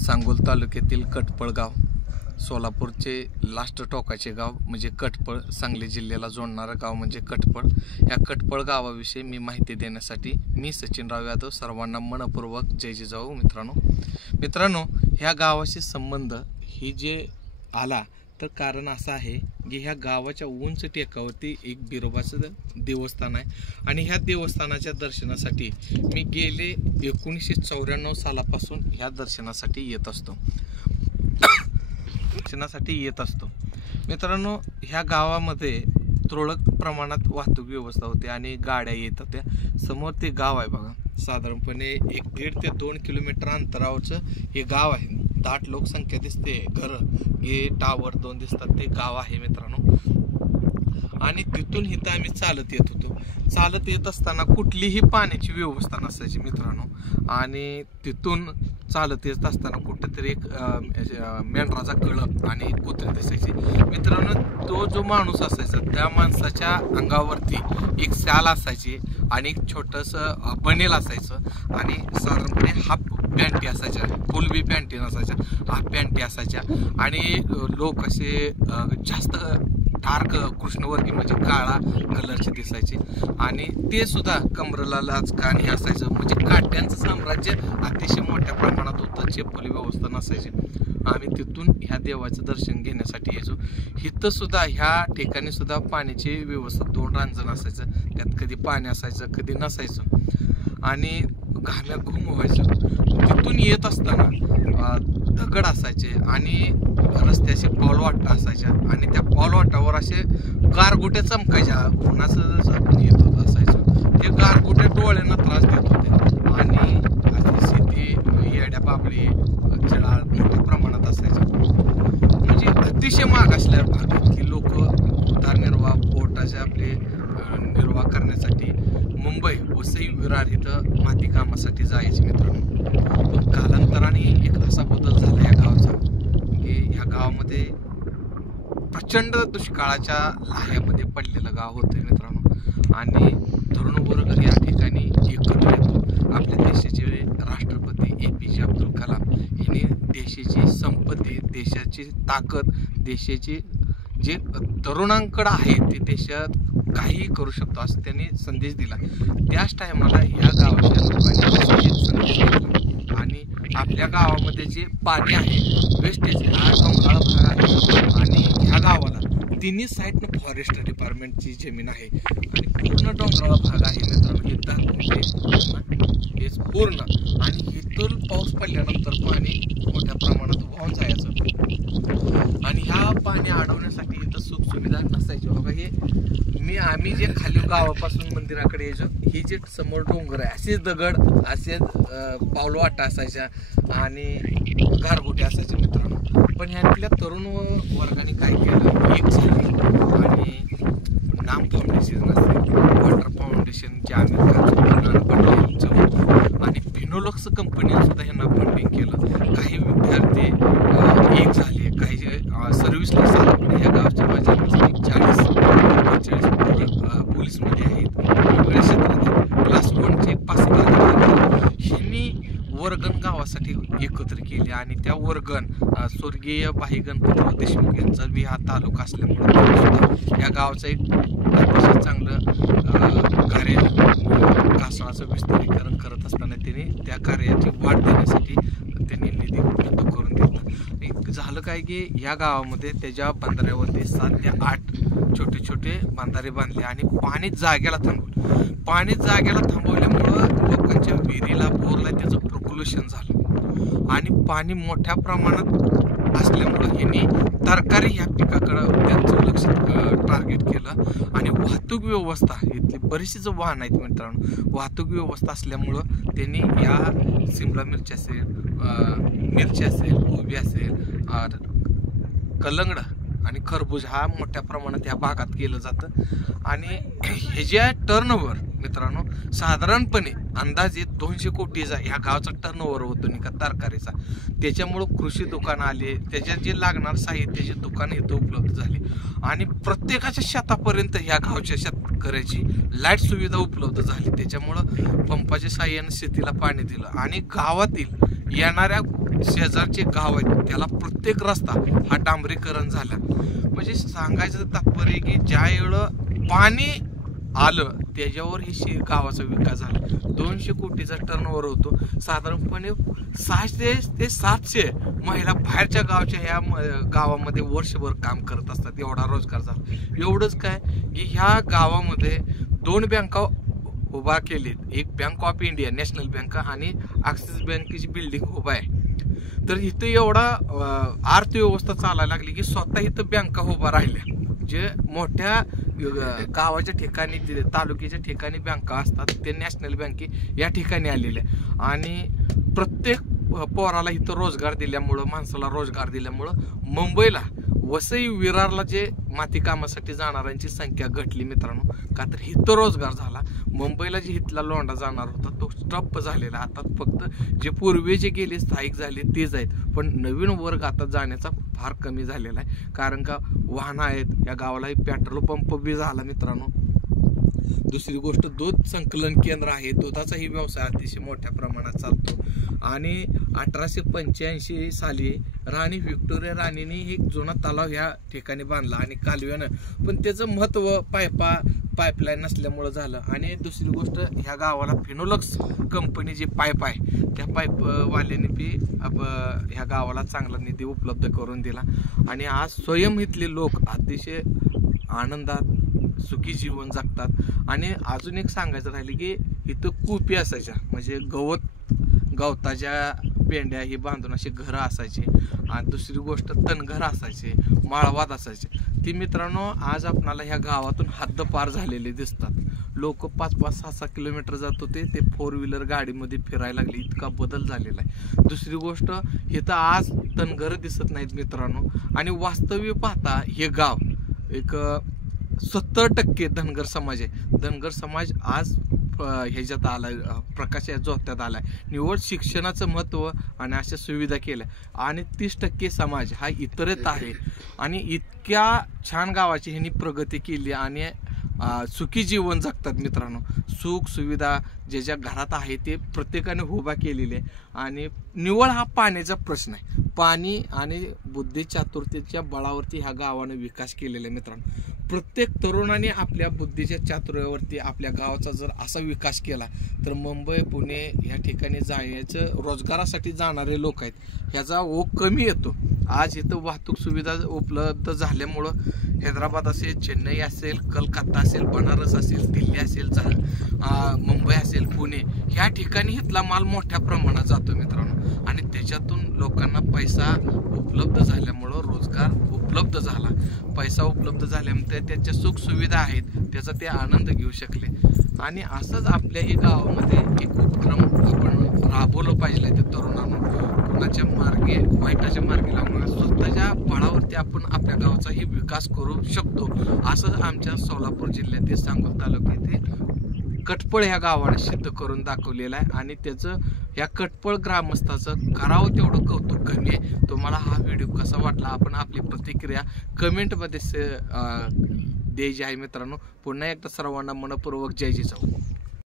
सांगोल तालुक्यातील कटपळ गाव, सोलापूरचे लास्ट टोकाचे गाव म्हणजे कटपळ, सांगली जिल्ह्याला जोडणारं गाव म्हणजे कटपळ. या कटपळ गावाविषयी मी माहिती देण्यासाठी मी सचिनराव यादव सर्वांना मनपूर्वक जय जिजाऊ. मित्रांनो, ह्या गावाशी संबंध ही जे आला तर कारण असं आहे की ह्या गावाच्या उंच टेकावरती एक बिरोबाचं देवस्थान आहे आणि ह्या देवस्थानाच्या दर्शनासाठी मी गेले 1994 सालापासून ह्या दर्शनासाठी येत असतो. मित्रांनो, ह्या गावामध्ये तुरळक प्रमाणात वाहतूक व्यवस्था होते आणि गाड्या येत होत्या. समोर ते गाव आहे बघा, साधारणपणे 1.5 ते 2 किलोमीटर अंतरावरचं हे गाव आहे. दाट लोकसंख्या दिसते, घर हे टावर 2 दिसतात, ते गाव आहे मित्रांनो. आणि तिथून इथं आम्ही चालत येत होतो. चालत येत असताना कुठलीही पाण्याची व्यवस्था नसायची मित्रांनो. आणि तिथून चालत येत असताना कुठेतरी एक मेंढराचा कळप आणि एक कुत्रे दिसायचे मित्रांनो. तो जो माणूस असायचा त्या माणसाच्या अंगावरती एक शाल असायची आणि एक छोटंसं बनेल असायचं आणि साधारणपणे हाफ पॅन्टी असायच्या, फुलबी पॅन्टी नसायच्या, हाफ पॅन्टी असायच्या. आणि लोक असे जास्त डार्क कृष्णवर्गी म्हणजे काळा कलरचे दिसायचे आणि ते सुद्धा कमरेला लाचकान हे असायचं. म्हणजे काट्यांचं साम्राज्य अतिशय मोठ्या प्रमाणात होतं, चप्पल व्यवस्था नसायची. आम्ही तिथून ह्या देवाचं दर्शन घेण्यासाठी यायचो. इथं सुद्धा ह्या ठिकाणी सुद्धा पाण्याची व्यवस्था 2 रांजण असायचं, त्यात कधी पाणी असायचं कधी नसायचं आणि घाम्या घुम व्हायचं. तिथून येत असताना दगड असायचे आणि रस्त्याचे पाऊलवाटा असायच्या आणि त्या पाऊलवाटावर असे गारगोटे चमकायच्या. उन्हाचं येत होत असायचं, ते गारगोटे डोळ्यांना त्रास देत होते आणि अशी शेती येड्या बाबळी चिळाळ मोठ्या प्रमाणात असायचं. म्हणजे अतिशय महाग असल्या भागात की लोक उदरनिर्वाह पोटाचे आपले निर्वाह करण्यासाठी मुंबई वसई विरार इथं माती कामासाठी जायचे मित्रांनो. पण कालांतराने एक असा बदल झाला या गावचा की ह्या गावामध्ये प्रचंड दुष्काळाच्या लाह्यामध्ये पडलेलं गाव होतं मित्रांनो. आणि तरुण वर्ग या ठिकाणी एकत्र येतो. आपल्या देशाचे राष्ट्रपती APJ अब्दुल कलाम यांनी देशाची संपत्ती, देशाची ताकद, देशाची जे तरुणांकडे आहे ते देशात काहीही करू शकतो असं त्यांनी संदेश दिला. त्याच टायमाला या गावाच्या लोकांनी संदेश दिला आणि आपल्या गावामध्ये जे पाणी आहे वेस्टेज हा डोंगराळ भाग आहे आणि ह्या गावाला तिन्ही साईडनं फॉरेस्ट डिपार्टमेंटची जमीन आहे आणि पूर्ण डोंगराळ भाग आहे मित्रांनो. हे पूर्ण आणि इथून पाऊस पडल्यानंतर पाणी मोठ्या प्रमाणात वाहून जायचं आणि ह्या पाणी अडवण्यासाठी इथं सुखसुविधा नसायची बघा. हे आम्ही जे खाली गावापासून मंदिराकडे यायचो, ही जे समोर डोंगर आहे असेच दगड, असेच पाऊलवाटा असायच्या आणि गारगोटे असायचे मित्रांनो. पण ह्यातल्या तरुण वर्गाने काय केलं, एक झाली आणि नाम फाउंडेशन असेल, वॉटर फाउंडेशनचे आमिर पटेल आणि फिनोलक्स कंपनीने सुद्धा ह्यांना फंडिंग केलं. काही विद्यार्थी एक झाले, काही सर्व्हिसला चालू. ह्या गावच्या माझ्या 40-45 पोलीसमध्ये आहेत, वेगवेगळ्या क्षेत्रात क्लास 1चे 5 ह्यांनी वर्गण गावासाठी एकत्र केले आणि त्या वर्गण स्वर्गीय भाई गणपतराव देशमुख यांचा बी हा तालुका असल्यामुळे या गावचं एक अतिशय चांगलं कार्य कासवाचं विस्तारीकरण करत असताना त्यांनी त्या कार्याची वाढ देण्यासाठी त्यांनी निधी उपलब्ध करून दिला. झालं काय की या गावामध्ये त्याच्या बंधाऱ्यावरती 7 ते 8 छोटे छोटे बंधारे बांधले आणि पाणी जाग्याला थांबवल्यामुळं लोकांच्या विहिरीला बोरला त्याचं प्रक्युलेशन झालं आणि पाणी मोठ्या प्रमाणात असल्यामुळं यांनी तरकारी ह्या पिकाकडं त्यांचं लक्ष टार्गेट केलं. आणि वाहतूक व्यवस्था इथली बरीचशीच वाहन आहेत मित्रांनो. वाहतूक व्यवस्था असल्यामुळं त्यांनी या सिमला मिरची असेल, कोबी असेल, कलंगड आणि खरबूज हा मोठ्या प्रमाणात या भागात केलं जातं. आणि हे जे टर्नओव्हर मित्रांनो साधारणपणे अंदाजे 200 कोटीचा ह्या गावचा टर्नओव्हर होतो नाही का तरकारीचा. त्याच्यामुळं कृषी दुकानं आले, त्याच्यात जे लागणार साहित्याची दुकानं इथं उपलब्ध झाली आणि प्रत्येकाच्या शेतापर्यंत ह्या गावच्या शेतकऱ्याची लाईट सुविधा उपलब्ध झाली. त्याच्यामुळं पंपाच्या साहाय्याने शेतीला पाणी दिलं आणि गावातील येणाऱ्या शेजारचे गाव आहेत त्याला प्रत्येक रस्ता हा डांबरीकरण झाला. म्हणजे सांगायचं तात्पर्य की ज्या वेळेला पाणी आलं त्याच्यावर ही गावाचा विकास झाला. 200 कोटीचा टर्नओव्हर होतो. साधारणपणे 600 ते 700 महिला बाहेरच्या गावच्या ह्या गावामध्ये वर्षभर काम करत असतात. एवढा रोजगार झाला. एवढंच काय की ह्या गावामध्ये 2 बँका उभा केलीत. एक bank of India national bank आणि ॲक्सिस बँकेची बिल्डिंग उभा आहे. तर इथं एवढा अर्थव्यवस्था चालायला लागली की स्वतः इथं बँका उभा राहिल्या. जे मोठ्या गावाच्या ठिकाणी तालुक्याच्या ठिकाणी बँका असतात ते नॅशनल बँके या ठिकाणी आलेल्या. आणि प्रत्येक पोराला इथं रोजगार दिल्यामुळं, माणसाला रोजगार दिल्यामुळं मुंबईला वसई विरारला जे माती कामासाठी जाणाऱ्यांची संख्या घटली मित्रांनो. का तर इथं रोजगार झाला. मुंबईला जे इथला लोंढा जाणार होता तो ठप्प झालेला. आता फक्त जे पूर्वी जे गेले स्थायिक झाले तेच आहेत. पण नवीन वर्ग आता जाण्याचा फार कमी झालेला आहे. कारण का वाहनं आहेत या गावाला. पेट्रोल पंप बी झाला मित्रांनो. दुसरी गोष्ट दूध संकलन केंद्र आहे. दुधाचाही व्यवसाय अतिशय मोठ्या प्रमाणात चालतो. आणि 1885 साली राणी व्हिक्टोरिया राणीने एक जुना तलाव ह्या ठिकाणी बांधला आणि कालव्यानं. पण त्याचं महत्व पाईपलाईन नसल्यामुळं झालं. आणि दुसरी गोष्ट ह्या गावाला फिनोलक्स कंपनी जी पाईप आहे त्या पाईपवाल्याने बी ह्या गावाला चांगला निधी उपलब्ध करून दिला. आणि आज स्वयं इथले लोक अतिशय आनंदात सुखी जीवन जगतात. आणि अजून एक सांगायचं राहिलं की इथं कुपी असायच्या. म्हणजे गवताच्या पेंड्या ही बांधून अशी घरं असायची. आणि दुसरी गोष्ट तणघर असायचे, माळवात असायचे. ती मित्रांनो आज आपणाला ह्या गावातून हद्दपार झालेले दिसतात. लोक 5-5, 6-6 किलोमीटर जात होते ते 4 व्हीलर गाडीमध्ये फिरायला लागले. इतका बदल झालेला आहे. दुसरी गोष्ट इथं आज तणघर दिसत नाहीत मित्रांनो. आणि वास्तव्य पाहता हे गाव एक 70% धनगर समाज आहे. धनगर समाज आज ह्याच्यात आलाय, प्रकाशात जोत्यात आलाय. निवड शिक्षणाचं महत्त्व आणि अशा सुविधा केल्या. आणि 30% समाज हा इतरत आहे. आणि इतक्या छान गावाची ह्यांनी प्रगती केली आणि सुखी जीवन जगतात मित्रांनो. सुख सुविधा ज्याच्या घरात आहे ते प्रत्येकाने उभा केलेले आहे. आणि निवळ हा पाण्याचा प्रश्न आहे. पाणी आणि बुद्धी चातुर्याच्या बळावरती ह्या गावाने विकास केलेला आहे मित्रांनो. प्रत्येक तरुणाने आपल्या बुद्धीच्या चातुर्यावरती आपल्या गावाचा जर असा विकास केला तर मुंबई पुणे या ठिकाणी जायचं रोजगारासाठी जाणारे लोक आहेत ह्याचा ओघ कमी येतो. आज इथं वाहतूक सुविधा उपलब्ध झाल्यामुळं हैदराबाद असेल, चेन्नई असेल, कलकत्ता असेल, बनारस असेल, दिल्ली असेल, मुंबई असेल, पुणे ह्या ठिकाणी इथला माल मोठ्या प्रमाणात जातो मित्रांनो. आणि त्याच्यातून लोकांना पैसा उपलब्ध झाल्यामुळं रोजगार उपलब्ध झाला. पैसा उपलब्ध झाल्यामुळे त्याच्या सुख सुविधा आहेत त्याचा ते आनंद घेऊ शकले. आणि असंच आपल्याही गावामध्ये एक उपक्रम आपण राबवलं पाहिजे. ते तरुणांना कोणाच्या मार्गे वाईटाच्या मार्गे लागणार स्वतःच्या बळावरती आपण आपल्या गावाचाही विकास करू शकतो. असं आमच्या सोलापूर जिल्ह्यातील सांगोला तालुक्यातील कटपळ ह्या गावाने सिद्ध करून दाखवलेलं आहे. आणि त्याचं ह्या कटपळ ग्रामस्थाचं करावं तेवढं कौतुक कमी आहे. तुम्हाला हा व्हिडिओ कसा वाटला आपण आपली प्रतिक्रिया कमेंटमध्ये द्यायची आहे मित्रांनो. पुन्हा एकदा सर्वांना मनपूर्वक जय जिजाऊ.